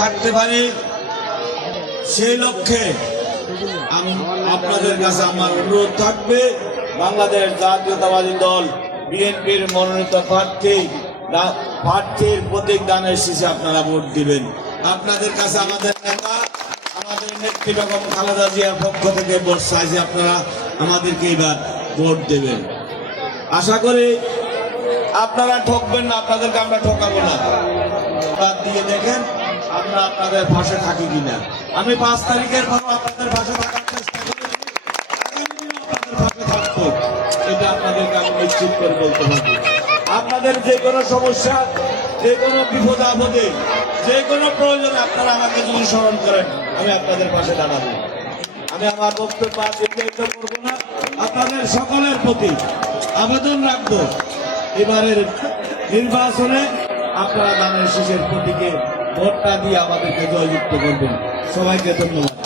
থাকতে পারি সেই লক্ষ্যে আমি আপনাদের কাছে আমার অনুরোধ থাকবে, বাংলাদেশ জাতীয়তাবাদী দল বিএনপির মনোনীত প্রার্থীর প্রতীক দানের শেষে আপনারা ভোট দিবেন। আপনাদের কাছে আমাদের নেতা, আমাদের নেত্রী বেগম খালেদা জিয়ার পক্ষ থেকে ভোট চাইছে, আপনারা আমাদেরকে এবার ভোট দেবেন। আশা করি আপনারা ঠকবেন না, আপনাদেরকে আমরা ঠকাবো না। বাদ দিয়ে দেখেন আমরা আপনাদের পাশে থাকি কিনা। আমি 5 তারিখের পর আপনাদের পাশে থাকার চেষ্টা করি, আপনাদের পাশে থাকবো, এটা আপনাদেরকে আমি নিশ্চিত করে বলতে পারবো। আপনাদের যে কোনো সমস্যা, যে কোনো বিপদ আপদে, যে কোনো প্রয়োজনে আপনারা আমাকে যদি স্মরণ করেন, আমি আপনাদের পাশে দাঁড়াবো। আমি আমার বক্তব্য দীর্ঘায়িত করবো না। আপনাদের সকলের প্রতি আবেদন রাখবো, এবারের নির্বাচনে আপনারা ধানের শীষের প্রতীকে ভোটটা দিয়ে আমাদেরকে জয়যুক্ত করবেন। সবাইকে ধন্যবাদ।